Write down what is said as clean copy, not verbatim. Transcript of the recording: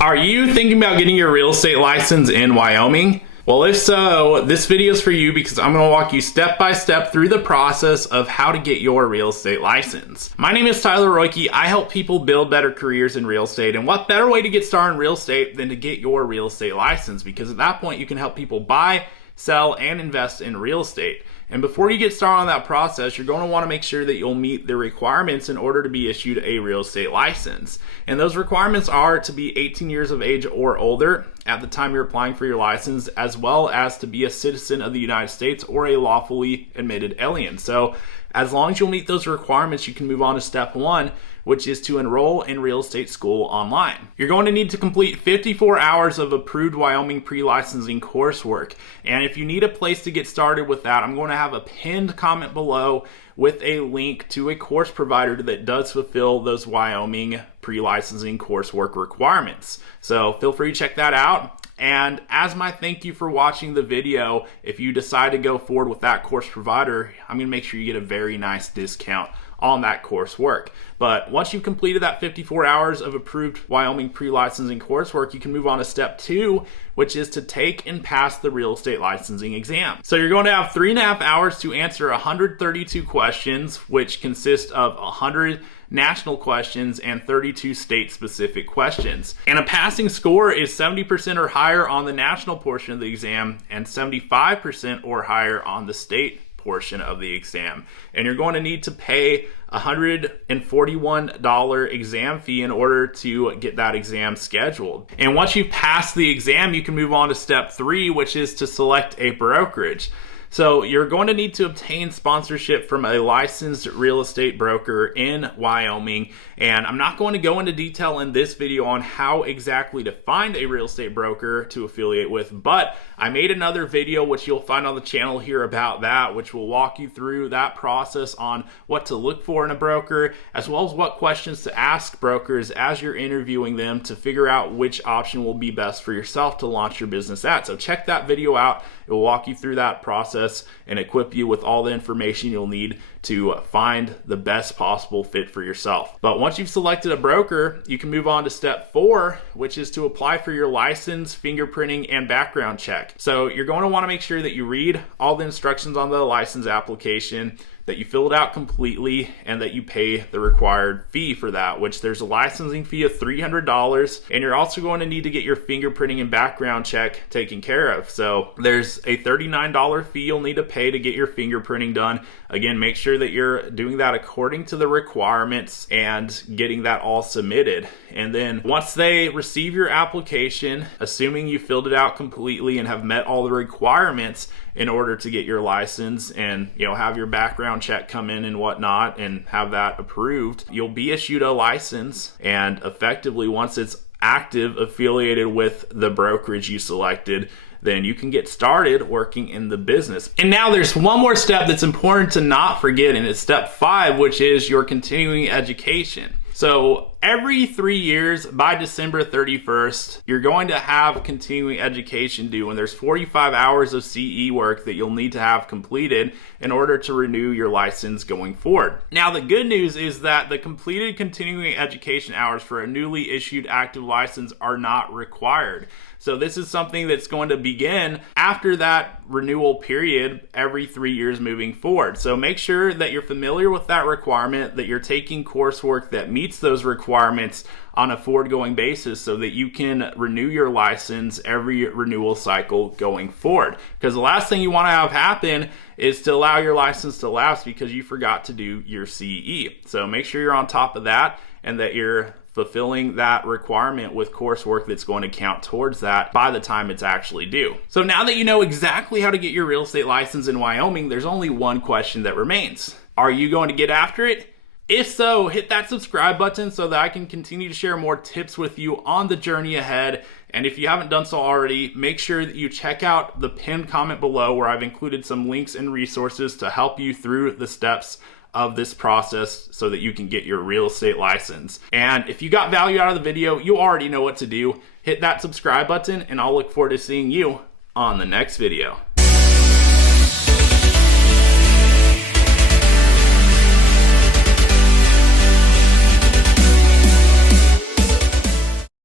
Are you thinking about getting your real estate license in Wyoming? Well, if so, this video is for you because I'm going to walk you step by step through the process of how to get your real estate license. My name is Tyler Roicki. I help people build better careers in real estate, and what better way to get started in real estate than to get your real estate license, because at that point you can help people buy, sell, and invest in real estate. And before you get started on that process, you're going to want to make sure that you'll meet the requirements in order to be issued a real estate license. And those requirements are to be 18 years of age or older at the time you're applying for your license, as well as to be a citizen of the United States or a lawfully admitted alien. So as long as you'll meet those requirements, you can move on to step one, which is to enroll in real estate school online. You're going to need to complete 54 hours of approved Wyoming pre-licensing coursework. And if you need a place to get started with that, I'm going to have a pinned comment below with a link to a course provider that does fulfill those Wyoming pre-licensing coursework requirements. So feel free to check that out. And as my thank you for watching the video, if you decide to go forward with that course provider, I'm going to make sure you get a very nice discount on that coursework. But once you've completed that 54 hours of approved Wyoming pre-licensing coursework, you can move on to step two, which is to take and pass the real estate licensing exam. So you're going to have 3.5 hours to answer 132 questions, which consist of 100 national questions and 32 state-specific questions. And a passing score is 70% or higher on the national portion of the exam and 75% or higher on the state portion of the exam. And you're going to need to pay $141 exam fee in order to get that exam scheduled. And once you've passed the exam, you can move on to step three, which is to select a brokerage. So you're going to need to obtain sponsorship from a licensed real estate broker in Wyoming. And I'm not going to go into detail in this video on how exactly to find a real estate broker to affiliate with, but I made another video which you'll find on the channel here about that, which will walk you through that process on what to look for in a broker, as well as what questions to ask brokers as you're interviewing them to figure out which option will be best for yourself to launch your business at. So check that video out. It will walk you through that process and equip you with all the information you'll need to find the best possible fit for yourself. But once you've selected a broker, you can move on to step four, which is to apply for your license, fingerprinting, and background check. So you're going to want to make sure that you read all the instructions on the license application, that you fill it out completely, and that you pay the required fee for that, which there's a licensing fee of $300, and you're also going to need to get your fingerprinting and background check taken care of. So there's a $39 fee you'll need to pay to get your fingerprinting done. Again, make sure that you're doing that according to the requirements and getting that all submitted. And then once they receive your application, assuming you filled it out completely and have met all the requirements in order to get your license and have your background check come in and whatnot and have that approved, you'll be issued a license, and effectively once it's active, affiliated with the brokerage you selected, then you can get started working in the business. And now there's one more step that's important to not forget, and it's step five, which is your continuing education. So every 3 years, by December 31st, you're going to have continuing education due, and there's 45 hours of CE work that you'll need to have completed in order to renew your license going forward. Now, the good news is that the completed continuing education hours for a newly issued active license are not required. So this is something that's going to begin after that renewal period every 3 years moving forward. So make sure that you're familiar with that requirement, that you're taking coursework that meets those requirements on a forward-going basis so that you can renew your license every renewal cycle going forward. Because the last thing you want to have happen is to allow your license to lapse because you forgot to do your CE. So make sure you're on top of that and that you're fulfilling that requirement with coursework that's going to count towards that by the time it's actually due. So now that you know exactly how to get your real estate license in Wyoming, there's only one question that remains. Are you going to get after it? If so, hit that subscribe button so that I can continue to share more tips with you on the journey ahead. And if you haven't done so already, make sure that you check out the pinned comment below where I've included some links and resources to help you through the steps of this process so that you can get your real estate license. And if you got value out of the video, you already know what to do. Hit that subscribe button, and I'll look forward to seeing you on the next video.